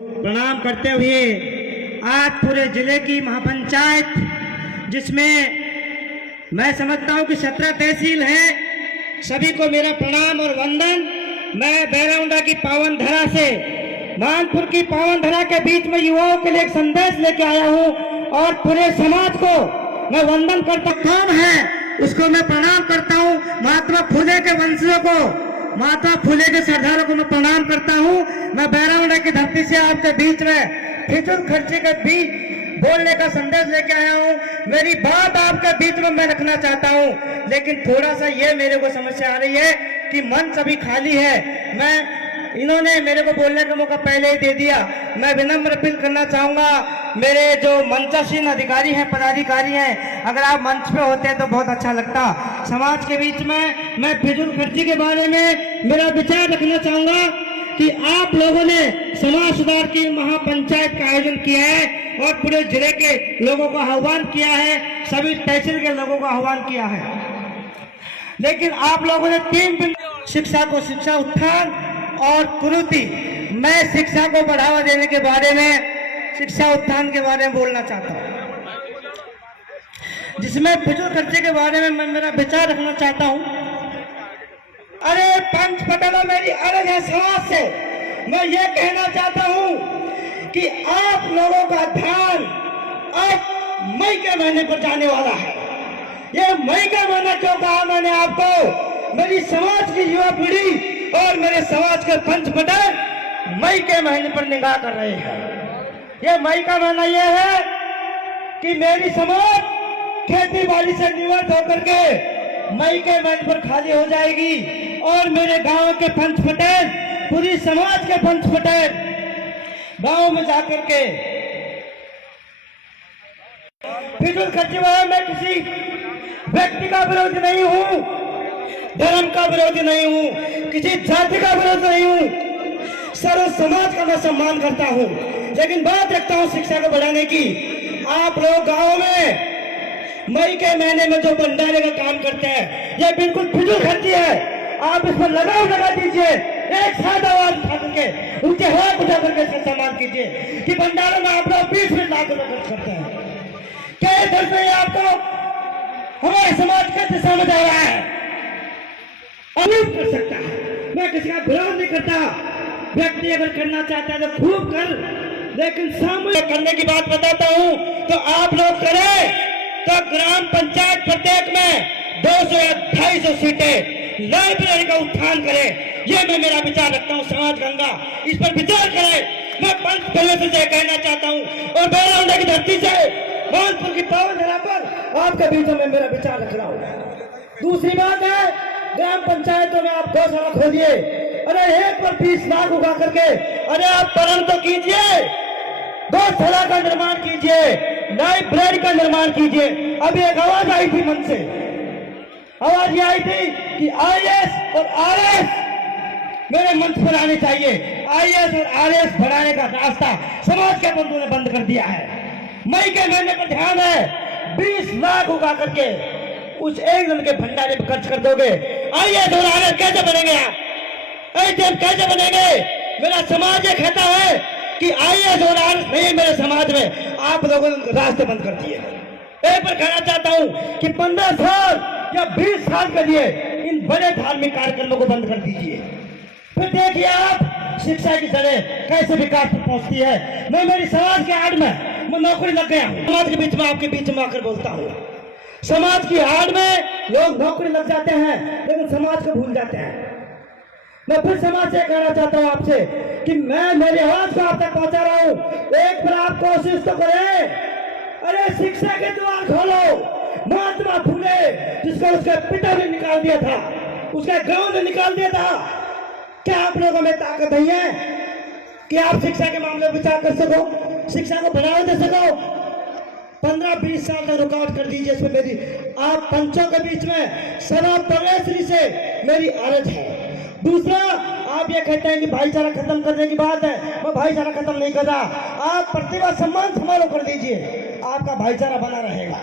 प्रणाम करते हुए आज पूरे जिले की महापंचायत, जिसमें मैं समझता हूं कि 17 तहसील हैं, सभी को मेरा प्रणाम और वंदन। मैं बैराउंडा की पावन धरा से, मानपुर की पावन धरा के बीच में युवाओं के लिए एक संदेश लेके आया हूं और पूरे समाज को मैं वंदन करता हूं। कौन है उसको मैं प्रणाम करता हूं। महात्मा फुले के वंशजों को, महात्मा फुले के सरदारों को मैं प्रणाम करता हूं। मैं बैराउंडा की धरती से आपके बीच में फिजूल खर्ची के बीच बोलने का संदेश लेके आया हूं। मेरी बात आपके बीच में मैं रखना चाहता हूं, लेकिन थोड़ा सा ये मेरे को समस्या आ रही है कि मंच अभी खाली है। इन्होंने मेरे को बोलने का मौका पहले ही दे दिया। मैं विनम्र अपील करना चाहूंगा, मेरे जो मंचासीन अधिकारी हैं, पदाधिकारी हैं, अगर आप मंच पे होते तो बहुत अच्छा लगता। समाज के बीच में मैं फिजूल खर्ची के बारे में मेरा विचार रखना चाहूंगा कि आप लोगों ने समाज सुधार की महापंचायत का आयोजन किया है और पूरे जिले के लोगों का आह्वान किया है, सभी तहसील के लोगों का आह्वान किया है, लेकिन आप लोगों ने 3 दिन शिक्षा को, शिक्षा उत्थान और कुरीति, मैं शिक्षा को बढ़ावा देने के बारे में, शिक्षा उत्थान के बारे में बोलना चाहता हूं, जिसमें फिजूल खर्ची के बारे में मैं मेरा विचार रखना चाहता हूं। अरे पंच पटेलों, मेरी अर्ज है समाज से, मैं ये कहना चाहता हूं कि आप लोगों का ध्यान अब मई के महीने पर जाने वाला है। ये मई का महीना क्यों कहा मैंने आपको? मेरी समाज की युवा पीढ़ी और मेरे समाज के पंच पटेल मई के महीने पर निगाह कर रहे हैं। ये मई का महीना ये है कि मेरी समाज खेती बाड़ी से निवृत्त होकर के मई के महीने पर खाली हो जाएगी और मेरे गांव के पंच पटेल, पूरी समाज के पंच पटेल गांव में जाकर के फिजूल खर्ची में, मैं किसी व्यक्ति का विरोधी नहीं हूं, धर्म का विरोधी नहीं हूं, किसी जाति का विरोधी नहीं हूं, सर्व समाज का मैं सम्मान करता हूं, लेकिन बात रखता हूं शिक्षा को बढ़ाने की। आप लोग गांव में मई के महीने में जो भंडारे का काम करते हैं, ये बिल्कुल फिजूल खर्ची है। आप इस पर लगाव लगा दीजिए, एक साथ आवाज उठा करके, ऊंचे हाथ उठा करके इसका सम्मान कीजिए कि भंडारे में आप लोग 20 लाख रुपए खर्च करते हैं। क्या ये दर्ज नहीं आपको? हमारे समाज कैसे समझ आ रहा है? अनूप कर सकता है, मैं किसी का विरोध नहीं करता। व्यक्ति अगर करना चाहता है तो खूब कर, लेकिन सामूहिक करने की बात बताता हूं तो आप लोग करें तो ग्राम पंचायत प्रत्येक में 200 या 250 सीटें लाइब्रेरी का उत्थान करें। ये मैं मेरा विचार रखता हूं। समाज गंगा इस पर विचार करें। मैं पंच पटेलों से कहना चाहता हूं और बैराउंडा की धरती से, मानपुर की पावन धरा पर आपके बीच में मेरा विचार रख रहा हूं। दूसरी बात है, ग्राम पंचायतों में आप गौशाला खोलिए। अरे 1 पर 20 लाख उगा करके, अरे आप परण तो कीजिए, गौशाला का निर्माण कीजिए, लाइब्रेरी का निर्माण कीजिए। अभी एक आवाज आई थी मन से, आवाज ये आई थी कि IAS और RS मेरे मंच पर आने चाहिए। IAS और RS बढ़ाने का रास्ता समाज के बंधुओं ने बंद कर दिया है। मई के महीने पर ध्यान है, 20 लाख उगा करके उस एक दिन के भंडारे पर खर्च कर दोगे। IAS और RS कैसे बनेंगे? आप ATM कैसे बनेंगे? मेरा समाज ये कहता है कि IAS और RS नहीं मेरे समाज में। आप लोगों ने रास्ते बंद कर दिए। एक बार कहना चाहता हूं कि 15 साल या 20 साल के लिए इन बड़े धार्मिक कार्यक्रमों को बंद कर दीजिए। फिर देखिए आप शिक्षा की जड़ें कैसे विकास पर पहुंचती है। मैं मेरी समाज के आड़ में मैं नौकरी लग गया हूं। समाज के बीच में, आपके बीच में आकर बोलता हूं। समाज की आड़ में लोग नौकरी लग जाते हैं, लेकिन समाज को भूल जाते हैं। मैं फिर समाज से कहना चाहता हूं आपसे कि मैं मेरी आवाज को आप तक पहुंचा रहा हूं। एक बार आप कोशिश तो करें। अरे शिक्षा के द्वार खोलो। महात्मा फुले, जिसको उसके पिता ने निकाल दिया था, उसके गांव ने निकाल दिया था, क्या आप लोगों में ताकत नहीं है कि आप शिक्षा के मामले में विचार कर सको, शिक्षा को बढ़ावा दे सको? 15-20 साल तक रुकावट कर दीजिए इसमें मेरी, आप पंचों के बीच में सदा परमेश्वरी से मेरी अर्ज है। दूसरा, आप ये कहते हैं कि भाईचारा खत्म करने की बात है, मैं भाईचारा खत्म नहीं कर रहा। आप प्रतिभा सम्मान समारोह कर दीजिए, आपका भाईचारा बना रहेगा।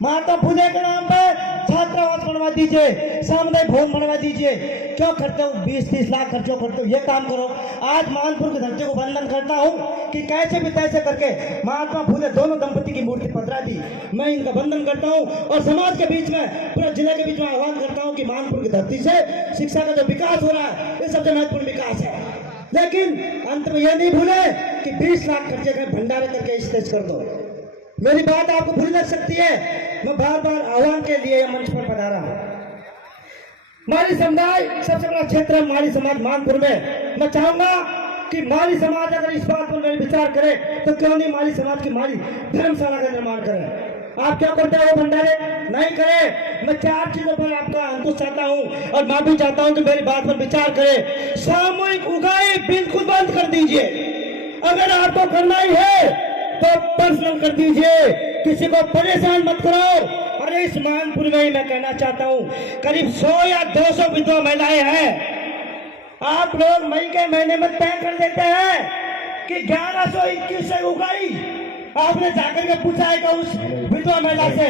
महात्मा फुले के नाम पर छात्रावास बनवा दीजिए, सामुदायिक भवन बनवा दीजिए। क्यों करते हो 20-30 लाख खर्चों करते हो? ये काम करो। आज मानपुर की धरती को वंदन करता हूँ कि कैसे भी तैसे करके महात्मा फूले दोनों दंपति की मूर्ति पधरा दी। मैं इनका वंदन करता हूँ और समाज के बीच में, पूरे जिले के बीच में आह्वान करता हूँ कि मानपुर की धरती से शिक्षा का जो विकास हो रहा है, ये सबसे महत्वपूर्ण विकास है। लेकिन अंत में यह नहीं भूले कि 20 लाख खर्चे कर भंडारे करके स्टेज कर दो। मेरी बात आपको बुरी लग सकती है, मैं बार बार आह्वान के लिए मंच पर पधारा हूं। माली समुदाय सबसे बड़ा क्षेत्र है, माली समाज मानपुर में। मैं चाहूंगा कि माली समाज अगर इस बात पर मेरे विचार करे तो क्यों नहीं माली समाज की माली धर्मशाला का निर्माण करें। आप क्या करते हो भंडारे? नहीं करें। मैं 4 चीजों पर आपका अंकुश चाहता हूं और माफी चाहता हूं कि मेरी बात पर विचार करें। सामूहिक उगाई बिल्कुल बंद कर दीजिए। अगर आपको करना ही है तो पर्सनल कर दीजिए, किसी को परेशान मत करो। अरे इस मानपुर में ही मैं कहना चाहता हूं करीब 100 या 200 विधवा महिलाएं हैं। आप लोग मई के महीने में तय कर देते हैं कि 1121 उगाई। आपने जाकर के पूछा है क्या उस विधवा महिला से,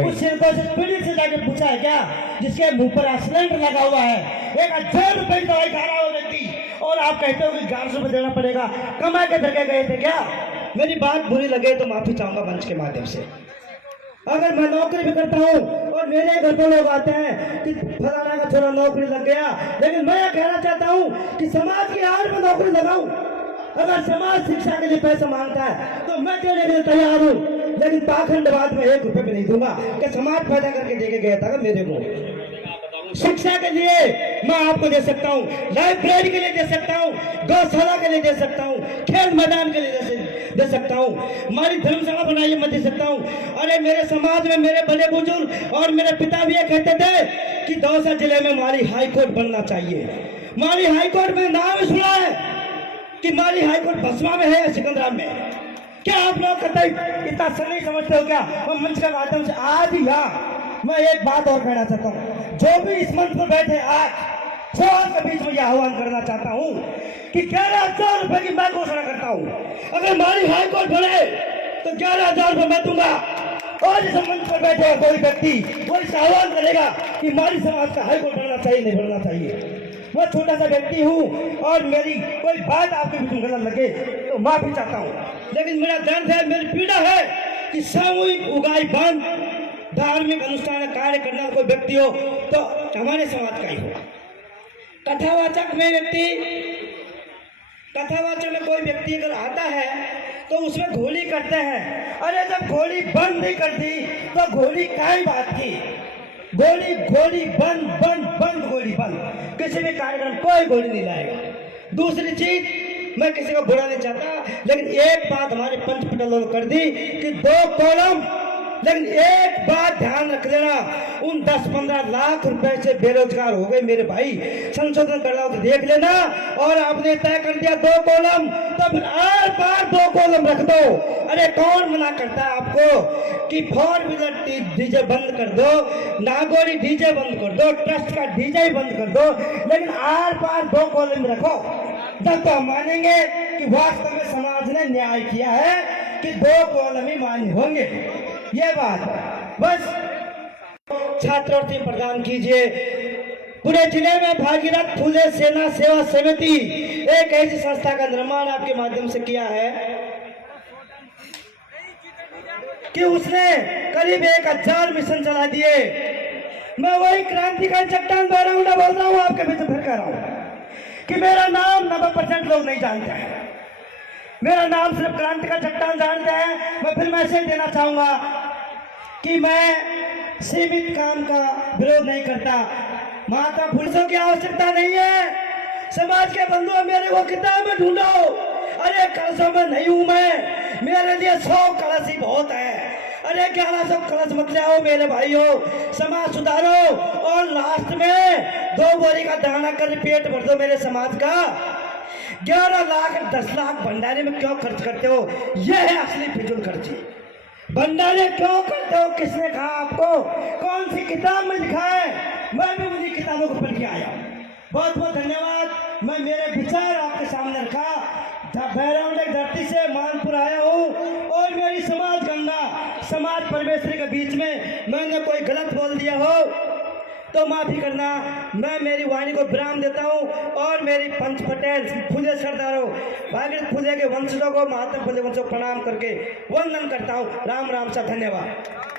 उस पीड़ित से जाकर पूछा है क्या जिसके मुंह पर एक्सीडेंट लगा हुआ है, 1000 रुपए की दवाई खा रहा हो व्यक्ति, और आप कहते हो कि 1100 रुपए देना पड़ेगा? कमा के धरके गए थे क्या? मेरी बात बुरी लगे तो माफी चाहूंगा मंच के माध्यम से। अगर मैं नौकरी भी करता हूँ और मेरे घर पर लोग आते हैं कि फलाना का छोरा नौकरी लग गया, लेकिन मैं यह कहना चाहता हूँ कि समाज की आड़ में नौकरी लगाऊं। अगर समाज शिक्षा के लिए पैसा मांगता है तो मैं देने के लिए तैयार हूँ, लेकिन पाखंडवाद में 1 रुपए भी नहीं दूंगा कि समाज पैदा करके देके गया था मेरे को। शिक्षा के लिए मैं आपको दे सकता हूँ, लाइब्रेरी के लिए दे सकता हूँ, गौशाला के लिए दे सकता हूँ, खेल मैदान के लिए दे सकता हूँ, हमारी धर्मशाला बनाइए मैं दे सकता हूँ। अरे मेरे समाज में मेरे बड़े बुजुर्ग और मेरे पिता भी ये कहते थे कि दौसा जिले में माली हाई कोर्ट बनना चाहिए। माली हाई कोर्ट में नाम सुना है कि माली हाई कोर्ट बसवा में है या सिकंदरा में? क्या आप लोग कतई इतना सर नहीं समझते हो क्या? मैं मंच के माध्यम से आज ही यहाँ मैं एक बात और कहना चाहता हूँ, जो भी इस मंच पर बैठे आज सवाल के बीच में यह आह्वान करना चाहता हूँ कि 11,000 रुपए की मैं घोषणा करता हूँ। अगर माली हाई कोर्ट बने तो 11,000 रुपए मैं दूंगा। और इस मंच पर बैठे कोई व्यक्ति वो इस आह्वान करेगा कि माली समाज का हाई कोर्ट बनना चाहिए, नहीं बनना चाहिए। मैं छोटा सा व्यक्ति हूँ और मेरी कोई बात आपके बीच में गलत लगे तो माफी चाहता हूँ, लेकिन मेरा दर्द है, मेरी पीड़ा है कि सामूहिक उगाई बंद, धार्मिक अनुष्ठान कार्य करने वाला कोई व्यक्ति हो तो हमारे समाज का ही हो। कथावाचक में कोई व्यक्ति अगर आता है तो उसमें घोली करते हैं। अरे जब घोली बंद नहीं करती तो घोली काय बात की? गोली बंद गोली बंद। किसी भी कार्यक्रम कोई गोली नहीं लाएगा। दूसरी चीज, मैं किसी को बुरा नहीं चाहता, लेकिन एक बात हमारे पंच पटलों ने कर दी कि 2 कॉलम। लेकिन एक बात ध्यान रख लेना, उन 10-15 लाख रुपए से बेरोजगार हो गए मेरे भाई। संशोधन कर रहा हो तो देख लेना। और आपने तय कर दिया 2 कॉलम, तो फिर आर पार 2 कॉलम रख दो। अरे कौन मना करता है आपको कि 4 व्हीलर डीजे बंद कर दो, नागौरी डीजे बंद कर दो, ट्रस्ट का डीजे बंद कर दो, लेकिन आर पार 2 कॉलम रखो। तब तो हम मानेंगे कि वास्तव में समाज ने न्याय किया है कि 2 कॉलम ही मान्य होंगे। ये बात बस छात्रवृत्ति प्रदान कीजिए। पूरे जिले में भागीरथ फूले सेना सेवा समिति एक ऐसी संस्था का निर्माण आपके माध्यम से किया है कि उसने करीब 1000 मिशन चला दिए। मैं वही क्रांतिकारी चट्टान बैरामुंडा बोल रहा हूँ, आपके बीच फिर कह रहा हूँ कि मेरा नाम 90% लोग नहीं जानते हैं। मेरा नाम सिर्फ क्रांतिकारी चट्टान जानते हैं। मैं फिर मैसेज देना चाहूंगा कि मैं सीमित काम का विरोध नहीं करता। माता पुरुषों की आवश्यकता नहीं है। समाज के बंधुओं मेरे को किताब में ढूंढो। अरे कलशों में नहीं हूं मैं, मेरे लिए 100 कलश ही बहुत है। अरे 1100 कलश मत ले आओ मेरे भाइयों। समाज सुधारो और लास्ट में 2 बोरी का दाना कर पेट भर दो मेरे समाज का। 11 लाख 10 लाख भंडारे में क्यों खर्च करते हो? यह है असली फिजूल खर्ची। भंडारे क्यों करते हो? किसने कहा आपको? कौन सी किताब में लिखा है? मैं भी उन्हीं किताबों को पढ़ के आया। बहुत बहुत धन्यवाद। मैं मेरे विचार आपके सामने रखा। बैरामुंडा धरती से मानपुर आया हूँ और मेरी समाज गंगा समाज समाज परमेश्वरी के बीच में मैंने कोई गलत बोल दिया हो तो माफी करना। मैं मेरी वाणी को विराम देता हूँ और मेरी पंच पटेल फुले सरदारों भागीरथ फुले के वंशजों को महात्मा फुले वंशों को प्रणाम करके वंदन करता हूँ। राम राम सा धन्यवाद।